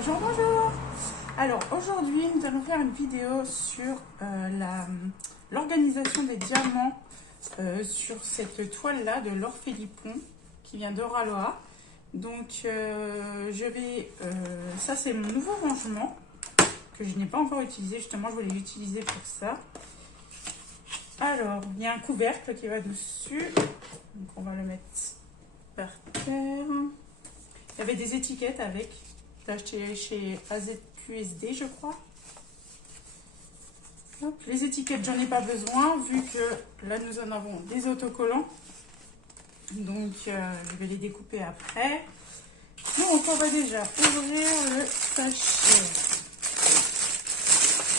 Bonjour, bonjour. Alors aujourd'hui nous allons faire une vidéo sur l'organisation des diamants sur cette toile là de l'Orphélipon qui vient d'Oraloa. Donc ça c'est mon nouveau rangement que je n'ai pas encore utilisé, justement je voulais l'utiliser pour ça. Alors il y a un couvercle qui va dessus, donc on va le mettre par terre. Il y avait des étiquettes avec. J'ai acheté chez AZQSD, je crois. Hop, les étiquettes, j'en ai pas besoin, vu que là, nous en avons des autocollants. Donc, je vais les découper après. Donc, on va déjà ouvrir le sachet.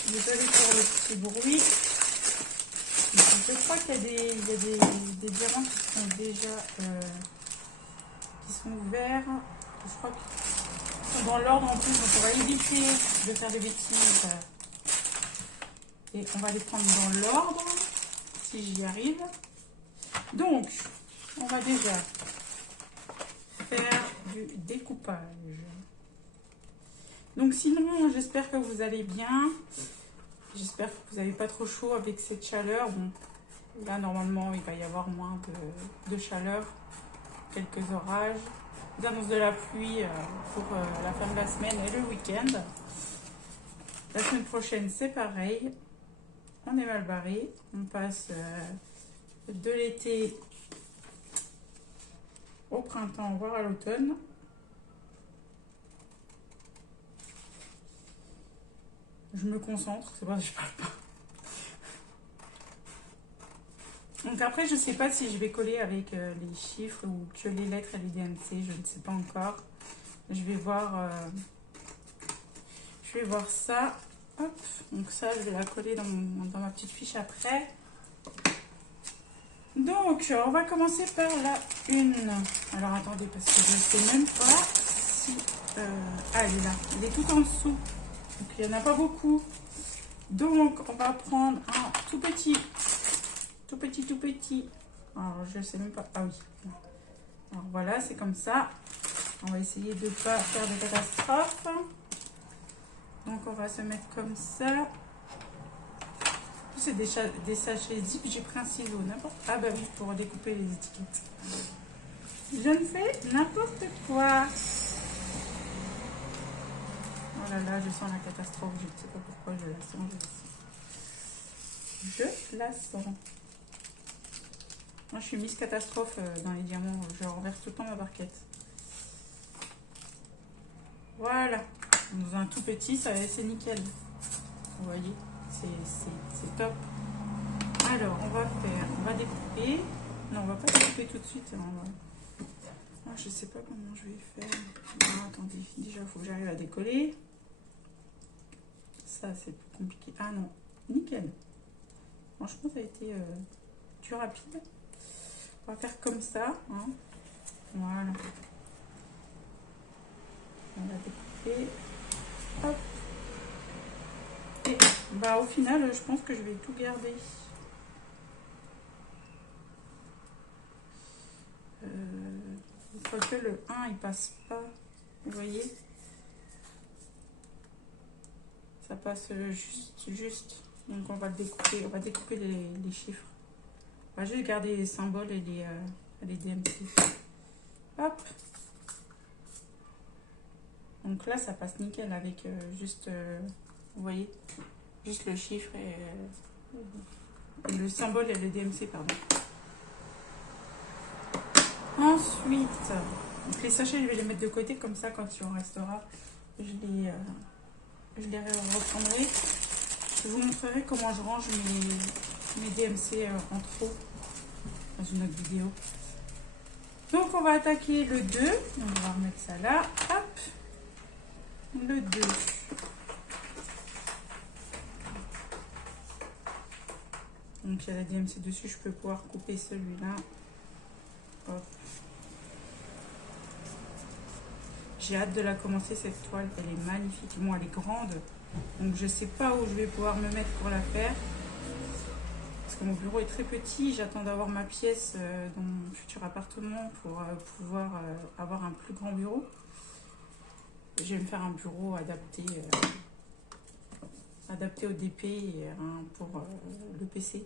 Désolé pour le petit bruit. Je crois qu'il y a des diamants qui sont déjà qui sont ouverts. Je crois qu'ils sont dans l'ordre en plus, donc on va éviter de faire des bêtises. Et on va les prendre dans l'ordre, si j'y arrive. Donc, on va déjà faire du découpage. Donc sinon, j'espère que vous allez bien. J'espère que vous n'avez pas trop chaud avec cette chaleur. Bon, là, normalement, il va y avoir moins de chaleur. Quelques orages. Ils annoncent de la pluie pour la fin de la semaine et le week-end. La semaine prochaine, c'est pareil. On est mal barré. On passe de l'été au printemps, voire à l'automne. Je me concentre, c'est pas que je parle pas. Donc après, je sais pas si je vais coller avec les chiffres ou que les lettres et les DMC, je ne sais pas encore. Je vais voir ça. Hop, donc ça, je vais la coller dans ma petite fiche après. Donc, on va commencer par la une. Alors, attendez, parce que je ne sais même pas si... ah, elle est là. Elle est tout en dessous. Donc, il n'y en a pas beaucoup. Donc, on va prendre un tout petit. Tout petit. Alors, je ne sais même pas. Ah oui. Alors, voilà, c'est comme ça. On va essayer de ne pas faire de catastrophe. Donc, on va se mettre comme ça. C'est des sachets zip, j'ai pris un ciseau, n'importe. Ah bah oui, pour découper les étiquettes. Je ne fais n'importe quoi. Oh là là, je sens la catastrophe, je ne sais pas pourquoi je la sens. Je la sens. Moi, je suis Miss Catastrophe dans les diamants, je renverse tout le temps ma barquette. Voilà, dans un tout petit, c'est nickel. Vous voyez, c'est top. Alors, on va découper. Non, on va pas découper tout de suite. Ah, je sais pas comment je vais faire. Ah, attendez, déjà, il faut que j'arrive à décoller. Ça, c'est plus compliqué. Ah non, nickel. Franchement, ça a été du rapide. On va faire comme ça. Hein. Voilà. On va découper. Hop. Et bah, au final, je pense que je vais tout garder. Quoique le 1 il passe pas, vous voyez, ça passe juste. Donc on va le découper, on va découper les chiffres. On va juste garder les symboles et les DMC. Hop. Donc là ça passe nickel avec juste, vous voyez, juste le chiffre et le symbole et le DMC, pardon. Ensuite, donc les sachets, je vais les mettre de côté, comme ça, quand il en restera, je les reprendrai. Je vous montrerai comment je range mes DMC en trop dans une autre vidéo. Donc, on va attaquer le 2. On va remettre ça là. Hop. Le 2. Donc, il y a la DMC dessus. Je peux pouvoir couper celui-là. Hop. J'ai hâte de la commencer, cette toile, elle est magnifique. Bon, elle est grande, donc je ne sais pas où je vais pouvoir me mettre pour la faire. Parce que mon bureau est très petit, j'attends d'avoir ma pièce dans mon futur appartement pour pouvoir avoir un plus grand bureau. je vais me faire un bureau adapté, adapté au DP pour le PC.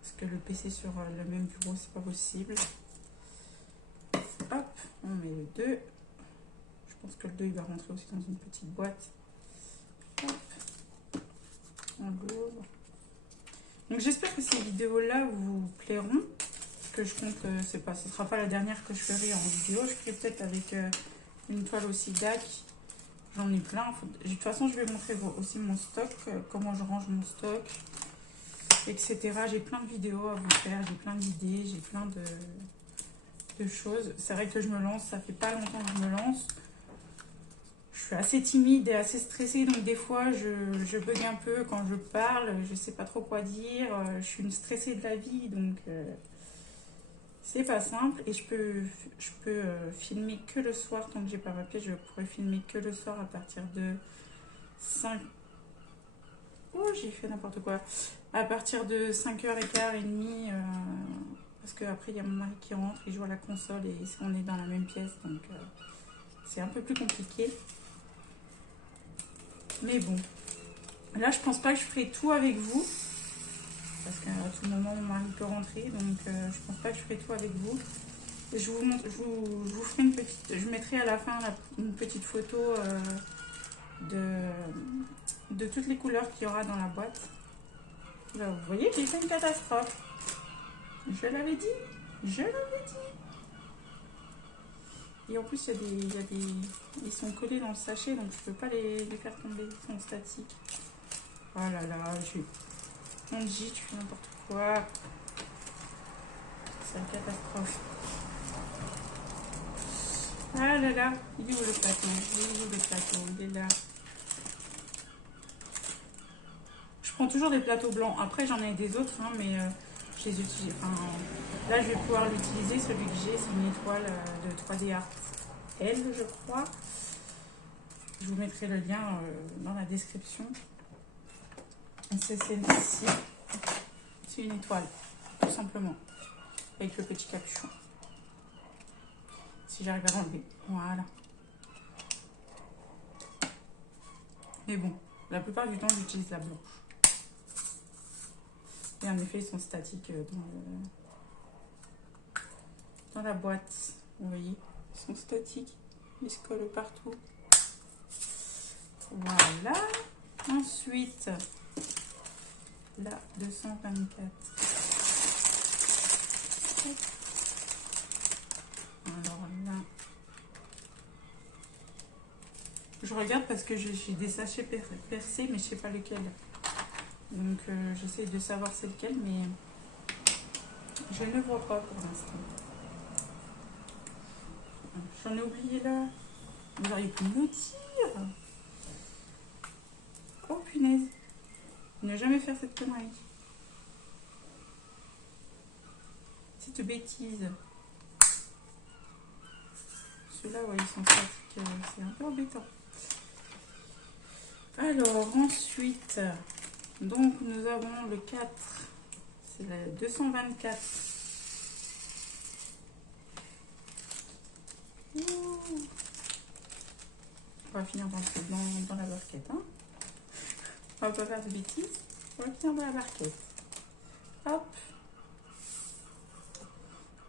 Parce que le PC sur le même bureau, c'est pas possible. Hop, on met le 2. Je pense que le 2 il va rentrer aussi dans une petite boîte. Hop, on l'ouvre. Donc j'espère que ces vidéos-là vous plairont. Que je compte, ce sera pas la dernière que je ferai en vidéo. Je ferai peut-être avec une toile aussi DAC. J'en ai plein. De toute façon, je vais montrer aussi mon stock, comment je range mon stock, etc. J'ai plein de vidéos à vous faire, j'ai plein d'idées, j'ai plein de choses. C'est vrai que je me lance, ça fait pas longtemps que je me lance. Je suis assez timide et assez stressée, donc des fois je bug un peu quand je parle, je sais pas trop quoi dire. Je suis une stressée de la vie, donc c'est pas simple. Et je peux filmer que le soir, tant que j'ai pas ma pièce, je pourrais filmer que le soir à partir de 5. Oh, j'ai fait n'importe quoi. À partir de 5h15, parce qu'après il y a mon mari qui rentre, il joue à la console et on est dans la même pièce, donc c'est un peu plus compliqué. Mais bon, là je pense pas que je ferai tout avec vous, parce qu'à tout moment mon mari peut rentrer, donc je pense pas que je ferai tout avec vous. Je vous montre, je vous ferai une petite, je mettrai à la fin une petite photo de toutes les couleurs qu'il y aura dans la boîte. Là, vous voyez, j'ai fait une catastrophe. Je l'avais dit. Je l'avais dit. Et en plus, ils sont collés dans le sachet, donc je peux pas les faire tomber. Ils sont statiques. Oh là là, mon J, tu fais n'importe quoi. C'est une catastrophe. Ah là là, il est où le plateau? Il est où le plateau? Il est là. Je prends toujours des plateaux blancs. Après, j'en ai des autres, hein, mais je les utilise. Enfin, là, je vais pouvoir l'utiliser. Celui que j'ai, c'est une étoile de 3D Art L, je crois. Je vous mettrai le lien dans la description. C'est celle-ci. C'est une étoile, tout simplement. Avec le petit capuchon. Si j'arrive à l'enlever. Voilà. Mais bon, la plupart du temps, j'utilise la blanche. Et en effet, ils sont statiques dans la boîte. Vous voyez, ils sont statiques. Ils se collent partout. Voilà. Ensuite, la 224. Alors là, je regarde parce que j'ai des sachets percés, mais je sais pas lequel. Donc j'essaie de savoir c'est lequel, mais je ne vois pas pour l'instant. J'en ai oublié là. Vous auriez pu me dire. Oh punaise. Ne jamais faire cette connerie. Cette bêtise. Ceux-là, ouais, ils sont statiques. C'est un peu embêtant. Alors, ensuite, donc nous avons le 4. C'est la 224. Ouh. On va finir dans la barquette. Hein. On va pas faire de bêtises. On va finir dans la barquette. Hop.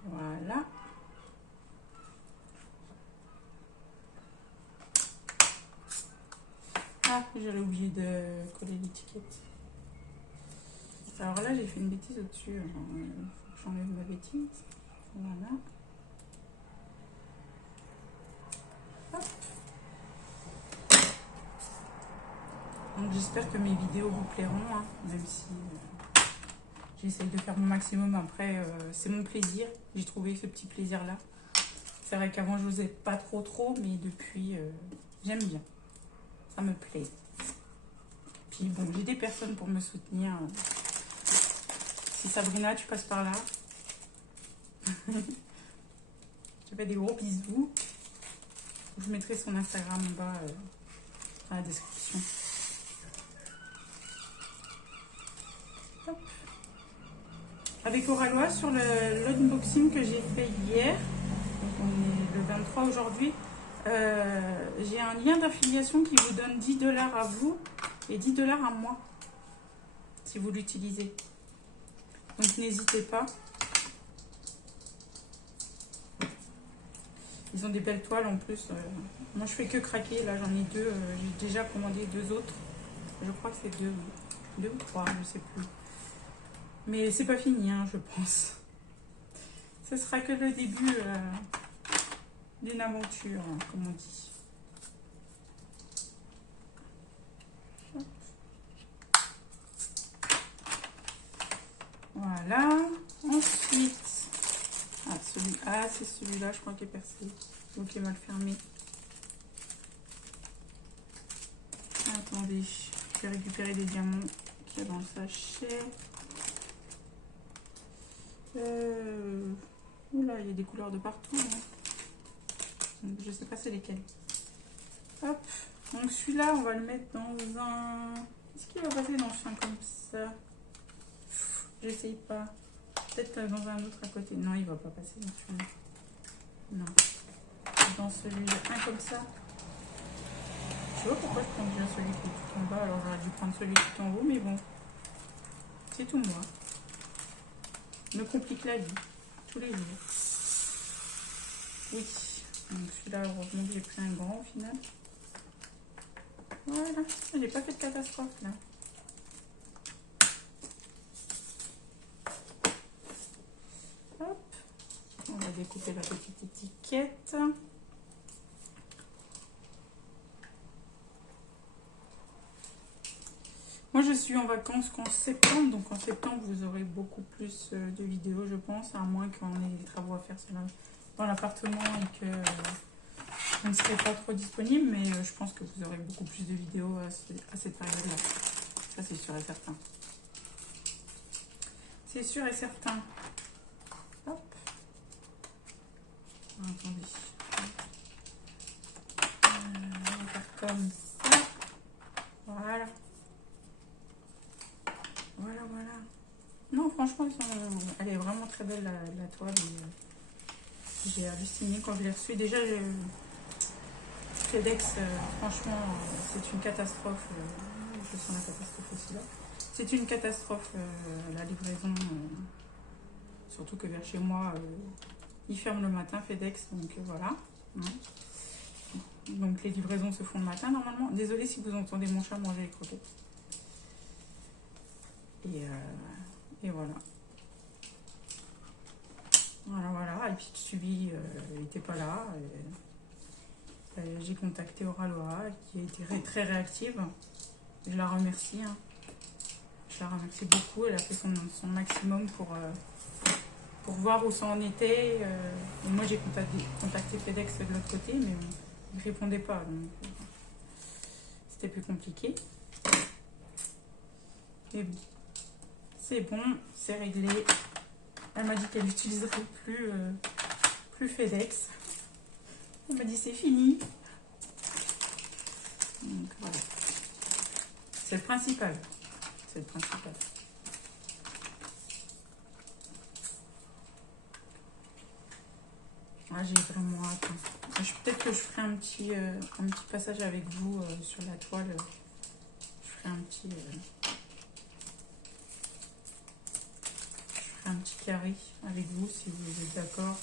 Voilà. Ah, j'avais oublié de coller l'étiquette. Alors là, j'ai fait une bêtise au-dessus. Il faut que j'enlève ma bêtise. Voilà. Hop. Donc j'espère que mes vidéos vous plairont, hein, même si j'essaye de faire mon maximum. Après, c'est mon plaisir. J'ai trouvé ce petit plaisir-là. C'est vrai qu'avant, je n'osais pas trop, mais depuis, j'aime bien. Ça me plaît. Puis bon, j'ai des personnes pour me soutenir. Si Sabrina, tu passes par là. Je te fais des gros bisous. Je mettrai son Instagram en bas dans la description. Hop. Avec Oralois sur l'unboxing que j'ai fait hier. Donc on est le 23 aujourd'hui. j'ai un lien d'affiliation qui vous donne 10 $ à vous et 10 $ à moi si vous l'utilisez. Donc n'hésitez pas. Ils ont des belles toiles en plus. Moi je fais que craquer. Là j'en ai deux. J'ai déjà commandé deux autres. Je crois que c'est deux ou trois, je sais plus. Mais c'est pas fini, hein, je pense. Ce sera que le début d'une aventure, hein, comme on dit. Voilà. Ensuite, c'est celui-là, je crois qu'il est percé. Donc il est mal fermé. Attendez, je vais récupérer des diamants qu'il y a dans le sachet. Oula, il y a des couleurs de partout. Hein. Donc, je sais pas c'est lesquelles. Hop. Donc celui-là, on va le mettre dans un... Est-ce qu'il va passer dans un comme ça? J'essaye pas. Peut-être dans un autre à côté. Non, il va pas passer dans celui-là. Non. Dans celui-là, un comme ça. Je sais pas pourquoi je prends bien celui qui est tout en bas. Alors j'aurais dû prendre celui tout en haut, mais bon. C'est tout moi. Me complique la vie. Tous les jours. Oui. Donc celui-là, heureusement que j'ai pris un grand au final. Voilà. J'ai pas fait de catastrophe là. Hop. On va découper la petite étiquette. Moi, je suis en vacances qu'en septembre. Donc, en septembre, vous aurez beaucoup plus de vidéos, je pense. À moins qu'on ait des travaux à faire dans l'appartement et que on ne serait pas trop disponible. Mais je pense que vous aurez beaucoup plus de vidéos à cette période-là. Ça, c'est sûr et certain. C'est sûr et certain. Hop. Attendez. On va faire comme ça. Voilà. Voilà, voilà. Non, franchement, elle est vraiment très belle, la toile. J'ai halluciné quand je l'ai reçue. Déjà, FedEx, franchement, c'est une catastrophe. Je sens la catastrophe aussi là. C'est une catastrophe, la livraison. Surtout que vers chez moi, ils ferment le matin, FedEx. Donc voilà. Donc les livraisons se font le matin normalement. Désolée si vous entendez mon chat manger les croquettes. Et voilà. Voilà. Et puis le suivi n'était pas là. J'ai contacté Aura qui a été très réactive. Je la remercie. Hein. Je la remercie beaucoup. Elle a fait son maximum pour voir où ça en était. Et moi j'ai contacté FedEx de l'autre côté, mais ils ne répondaient pas. Donc c'était plus compliqué. Et bon. C'est bon, c'est réglé. Elle m'a dit qu'elle n'utiliserait plus FedEx. Elle m'a dit c'est fini. Donc voilà. C'est le principal. C'est le principal. Ah, j'ai vraiment hâte. Peut-être que je ferai un petit passage avec vous sur la toile. Je ferai un petit carré avec vous si vous êtes d'accord.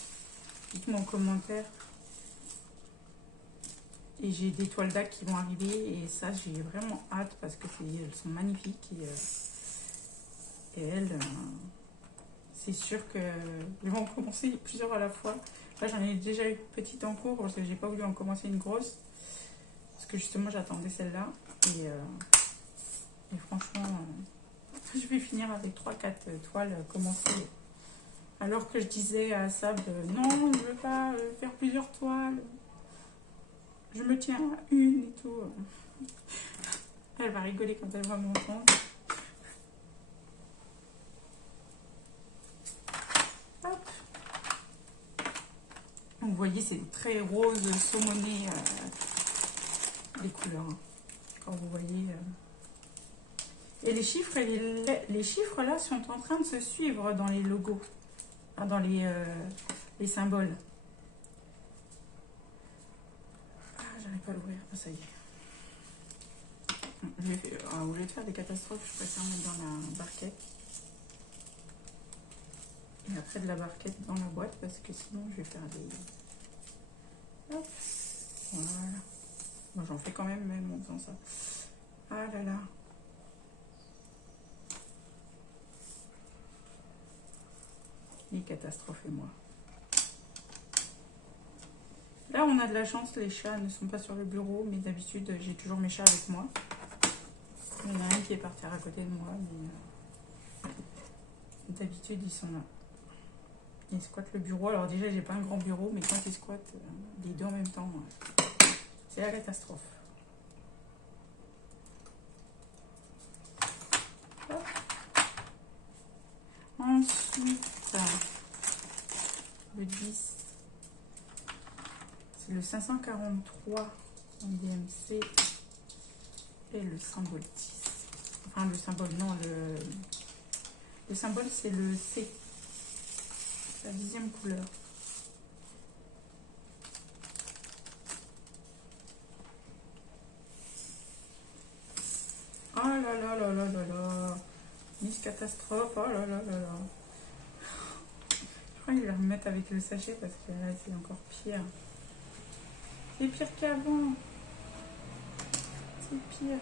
Dites-moi en commentaire. Et j'ai des toiles d'acque qui vont arriver et ça j'ai vraiment hâte parce que elles sont magnifiques et elles, c'est sûr que je vais en commencer plusieurs à la fois. Là j'en ai déjà eu une petite en cours parce que j'ai pas voulu en commencer une grosse parce que justement j'attendais celle-là et franchement je vais finir avec 3-4 toiles commencées. Alors que je disais à Sab, non, je ne veux pas faire plusieurs toiles. Je me tiens à une et tout. Elle va rigoler quand elle va m'entendre. Hop. Vous voyez, c'est très rose, saumoné, les couleurs. Hein. Quand vous voyez... Et les chiffres, les chiffres là sont en train de se suivre dans les logos. Dans les symboles. pas l'ouvrir. Ah, ça y est. Au lieu de faire des catastrophes, je préfère mettre dans la barquette. Et après de la barquette dans la boîte parce que sinon je vais faire des... Hop. Voilà. Bon, j'en fais quand même en faisant ça. Ah là là. Les catastrophes et moi. Là, on a de la chance, les chats ne sont pas sur le bureau, mais d'habitude, j'ai toujours mes chats avec moi. Il y en a un qui est parti à côté de moi, mais d'habitude, ils sont là. Ils squattent le bureau. Alors déjà, j'ai pas un grand bureau, mais quand ils squattent les deux en même temps, c'est la catastrophe. Hop. Ensuite, le 10, c'est le 543 en DMC et le symbole 10. Enfin, le symbole, non, le symbole, c'est le C. La 10e couleur. Oh là là là là là là. Miss Catastrophe, oh là là là là. Je crois qu'il va remettre avec le sachet parce que là c'est encore pire. C'est pire qu'avant. C'est pire.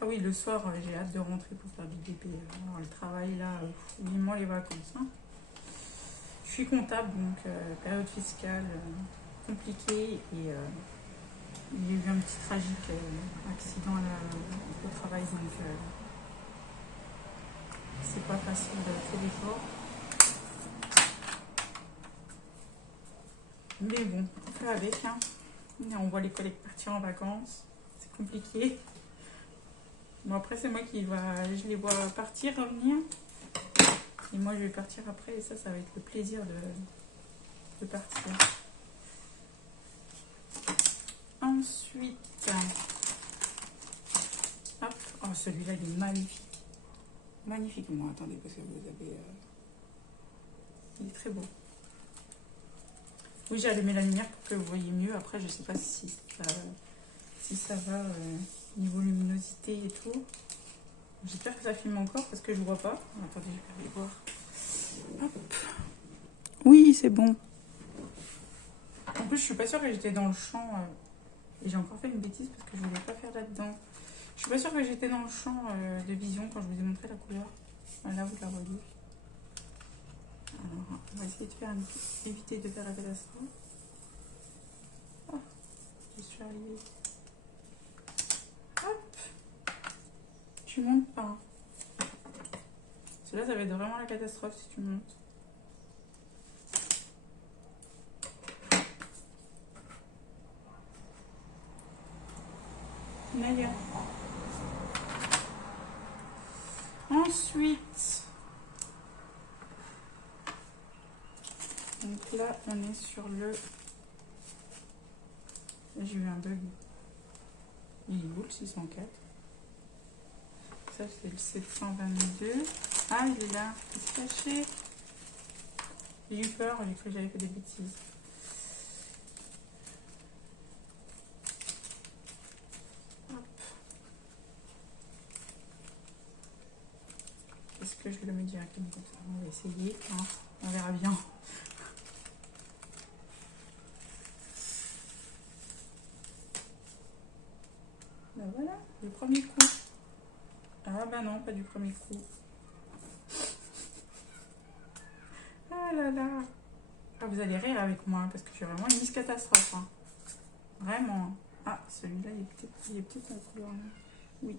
Ah oui, le soir, j'ai hâte de rentrer pour faire du bébé. Alors, le travail là, vivement les vacances. Hein. Je suis comptable, donc période fiscale compliquée et il y a eu un petit tragique accident au travail, donc c'est pas facile de faire l'effort. Mais bon, on fait avec. Hein. On voit les collègues partir en vacances, c'est compliqué. Bon, après, c'est moi je les vois partir, revenir. Et moi, je vais partir après. Et ça va être le plaisir de partir. Ensuite, hop. Oh, celui-là, il est magnifique. Magnifique. Bon, attendez, parce que vous avez... il est très beau. Oui, j'ai allumé la lumière pour que vous voyez mieux. Après, je sais pas si ça va niveau luminosité et tout. J'espère que ça filme encore parce que je vois pas. Attendez, je vais aller voir. Hop. Oui, c'est bon. En plus, je suis pas sûre que j'étais dans le champ. Et j'ai encore fait une bêtise parce que je voulais pas faire là-dedans. Je suis pas sûre que j'étais dans le champ de vision quand je vous ai montré la couleur. Là, vous la voyez. Alors, on va essayer de éviter de faire la catastrophe. Oh, je suis arrivée. Hop. Tu montes pas. Là, ça va être vraiment la catastrophe si tu montes. Nadia. Ensuite, donc là, on est sur le... J'ai eu un bug. Il est où le 604? Ça, c'est le 722. Ah, il est là. Il est caché. J'ai eu peur, j'ai cru que j'avais fait des bêtises. Hop. Est-ce que je le mets directement comme ça? On va essayer. Hein. On verra bien. Ben voilà, le premier coup. Ah bah non, pas du premier coup. Ah là là. Ah, vous allez rire avec moi parce que je suis vraiment une Miss Catastrophe. Hein. Vraiment. Ah, celui-là, il est peut-être en couleur là. Oui.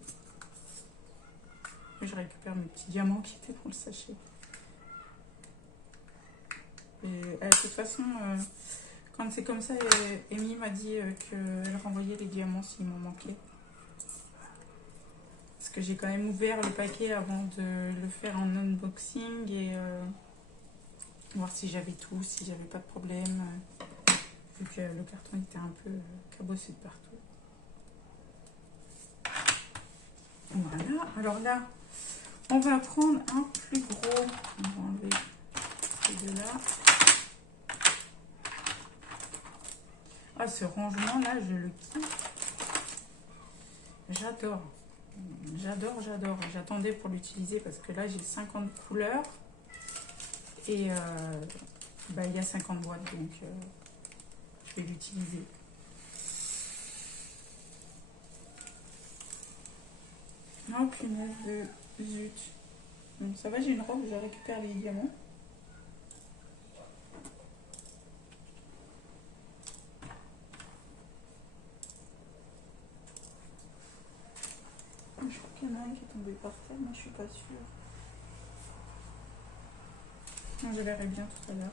Et je récupère mes petits diamants qui étaient dans le sachet. Et de toute façon, quand c'est comme ça, Amy m'a dit qu'elle renvoyait les diamants s'il m'en manquait. Parce que j'ai quand même ouvert le paquet avant de le faire en unboxing et voir si j'avais tout, si j'avais pas de problème. Vu que le carton était un peu cabossé de partout. Voilà, alors là, on va prendre un plus gros. On va enlever ces deux-là. ce rangement là, je le kiffe. J'adore. J'adore, j'adore. J'attendais pour l'utiliser parce que là, j'ai 50 couleurs. Et bah, il y a 50 boîtes, donc je vais l'utiliser. Oh punaise de zut. Donc, ça va, j'ai une robe, je récupère les diamants. Je crois qu'il y en a un qui est tombé par terre, mais je suis pas sûre. Non, je verrai bien tout à l'heure.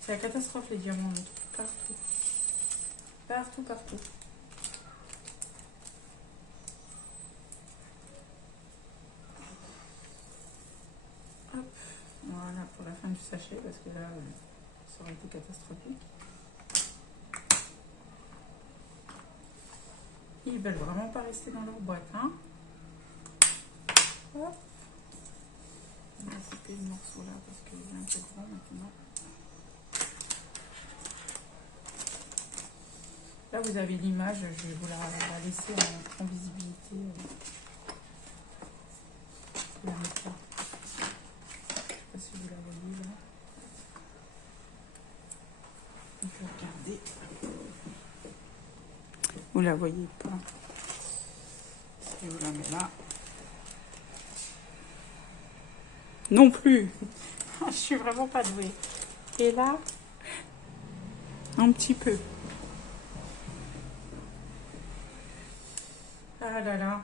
C'est la catastrophe les diamants, on les trouve partout. Partout, partout. Hop, voilà pour la fin du sachet parce que là, ça aurait été catastrophique. Ils veulent vraiment pas rester dans leur boîte, hein. Hop. On va couper le morceau là parce qu'il est un peu grand maintenant. Là, vous avez l'image, je vais vous la laisser en visibilité. Je vais la mettre là. Je ne sais pas si vous la voyez là. On peut regarder. Vous la voyez pas. Je vous la mets là. Non plus. Je suis vraiment pas douée. Et là, un petit peu. Ah là là.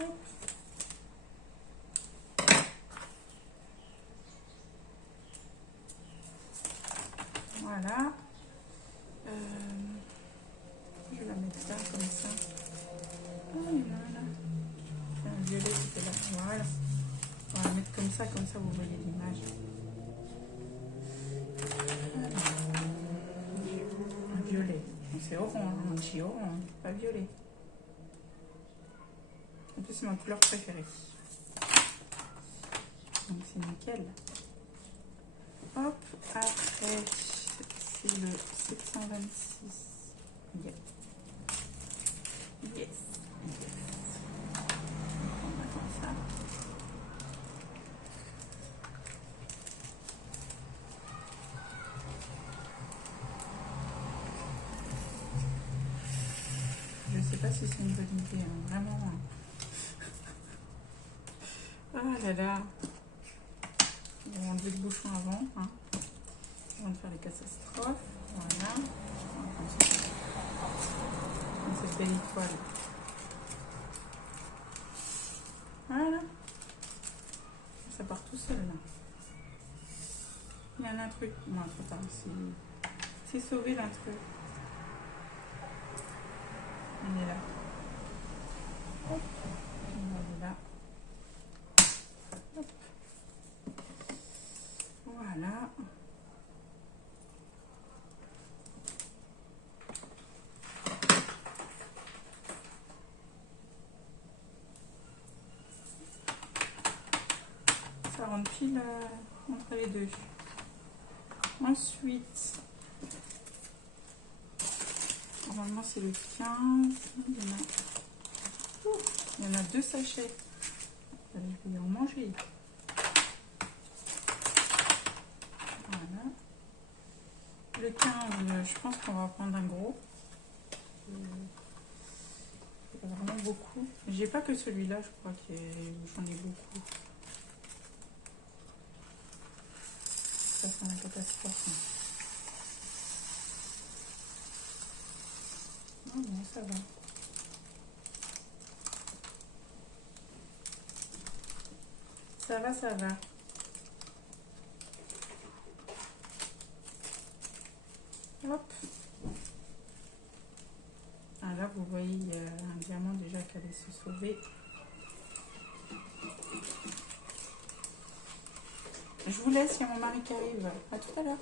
Hop. Voilà. Je vais la mettre là, comme ça. Ah, il y en a là. Un violet qui était là. Voilà. On va la mettre comme ça vous voyez l'image. Un violet. C'est orange, un petit orange, pas violet. En plus, c'est ma couleur préférée. Donc, c'est nickel. Hop, après, c'est le 726. Yeah. Yes. On va comme ça. Je sais pas si c'est une bonne idée, hein. Vraiment. Ah là là. On va enlever le bouchon avant, hein, avant de faire les catastrophes. Voilà. Comme cette belle étoile. Voilà. Ça part tout seul là. Il y en a un truc. Non, trop tard. C'est sauvé l'intrus. Il est là. Hop. Il est là. Hop. Voilà. Ça rentre pile entre les deux. Ensuite, normalement c'est le 15. Il y en a 2 sachets. Je vais en manger. Voilà. Le 15, je pense qu'on va prendre un gros. Il y a vraiment beaucoup. J'ai pas que celui-là, je crois que j'en ai beaucoup. Ça sent la catastrophe. Non, non, ça va. Ça va, ça va. Hop. Ah là, vous voyez, il y a un diamant déjà qui allait se sauver. Je vous laisse, il y a mon mari qui arrive. À tout à l'heure.